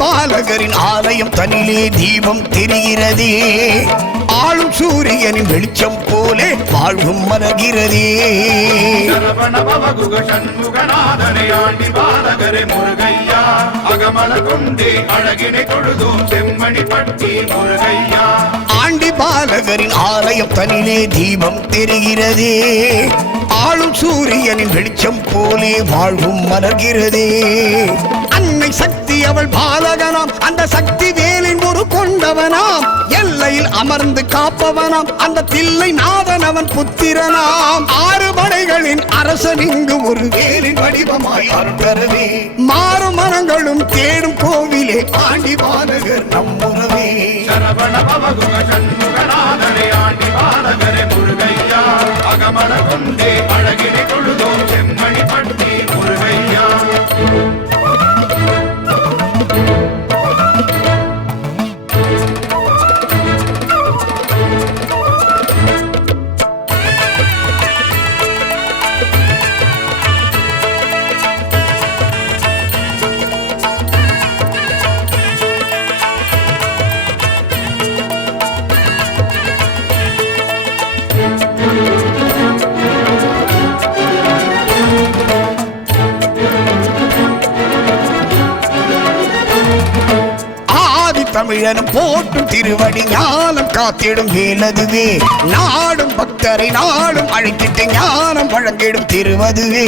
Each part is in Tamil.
பாலகரின் ஆலயம் தனிலே தீபம் தெரிகிறதே, ஆளும் சூரியனின் வெளிச்சம் போலே வாழ்வும் மலர்கிறதே. சரவண பவகுக சண்முகநாதனை ஆண்டி பாலகரே முருகையா, அகமல கொண்டே அழகினை தொழுதோம் செம்மணி பட்டி முருகையா. ஆண்டி பாலகரின் ஆலயம் தனிலே தீபம் தெரிகிறதே, ஆளும் சூரியனின் வெளிச்சம் போலே வாழ்வும் மலர்கிறதே. அன்னை சக்தி அவள் பாலகனாம், அந்த சக்தி வேலின் ஒரு கொண்டவனாம், எல்லையில் அமர்ந்து காப்பவனாம், அந்த தில்லை நாதன் அவன் புத்திரனாம். ஆறு படைகளின் அரசன் இங்கு ஒரு வேலின் வடிவமாய் அருள்தரவே, மாறும் மனங்களும் தேடும் கோவிலே ஆண்டி பாலகர் நம்முறவே. சரவண பவகுக சண்முகநாதனை ஆண்டி பாலகரே முருகையா, அகமல கொண்டே அழகினை தொழுதோம் செம்மணி பட்டி முருகையா. தமிழனும் போட்டும் திருவடி ஞானம் காத்திடும் வேலதுவே, நாடும் பக்தரை நாடும் அழைத்திட்டு ஞானம் வழங்கிடும் திருவதுவே.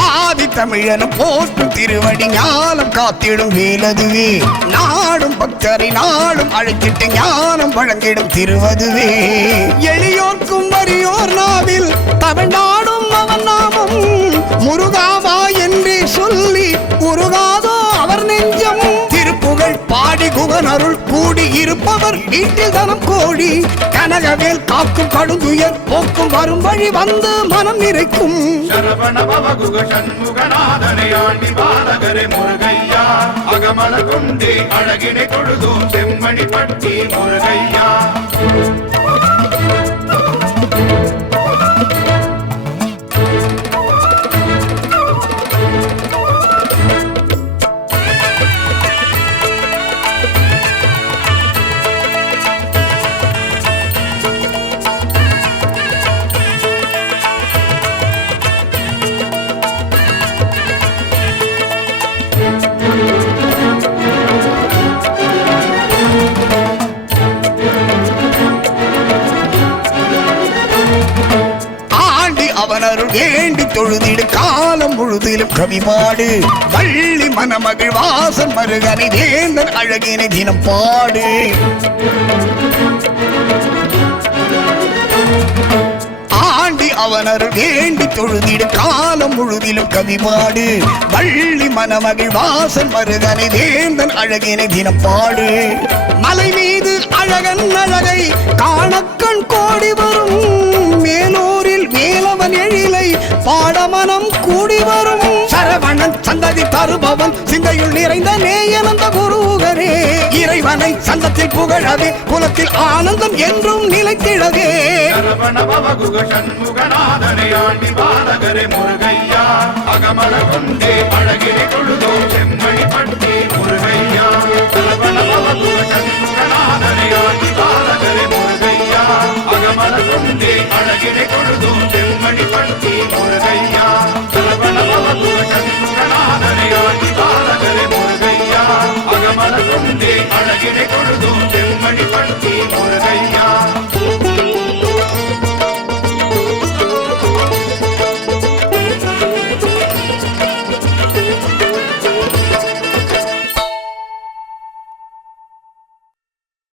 ஆதி தமிழனும் போட்டும் திருவடி ஞானம் காத்திடும் வேலதுவே, நாடும் பக்தரை நாடும் அழைத்திட்டு ஞானம் வழங்கிடும் திருவதுவே. எளியோர்க்கும் வறியோர் நாவில் தமிழ்நாடும் அவன் நாமம், முருகாவா என்றே சொல்லி உருகாதோ அவர் நெஞ்சம். திருப்புகழ் பாடி குகன் அருள் கூடி இருப்பவர் வீட்டில் தனம் கோடி, கனகவேல் காக்கும் கடுந்துயர் போக்கும் வரும் வழி வந்து மனம் நிறைக்கும். சரவண பவகுக சண்முகநாதனை ஆண்டி பாலகரே முருகையா, அகமல கொண்டே அழகினை தொழுதோம் செம்மணி பட்டி முருகையா. அவனருள் வேண்டி தொழுதிடு காலம் முழுதிலும் கவிபாடு, வள்ளி மணமகள் வாசன் மருகனை வேந்தன் அழகினை தினம் பாடு. ஆண்டி அவனருள் வேண்டி தொழுதிடு காலம் முழுதிலும் கவிபாடு, வள்ளி மணமகள் வாசன் மருகனை வேந்தன் அழகினை தினம் பாடு. மலை மீது அழகன் அழகை காணக்கண் கோடி வரும், மேலூரில் வேலவன் எழிலை பாடமனம் கூடி வரும். சரவணன் சந்ததி தருபவன் சிந்தையுள் நிறைந்த நேயனந்த குருகரே, இறைவனை சந்தத்தில் புகழவே குலத்தில் ஆனந்தம் என்றும் நிலைத்திடவே. சரவண பவகுக சண்முகநாதனை ஆண்டி பாலகரே முருகையா, அகமல கொண்டே அழகினை தொழுதோம் செம்மணி பட்டி முருகையா. சரவண பவகுக சண்முகநாதனை ஆண்டி பாலகரே முருகையா, அகமல கொண்டே அழகினை தொழுதோம் செம்மணி பட்டி முருகையா.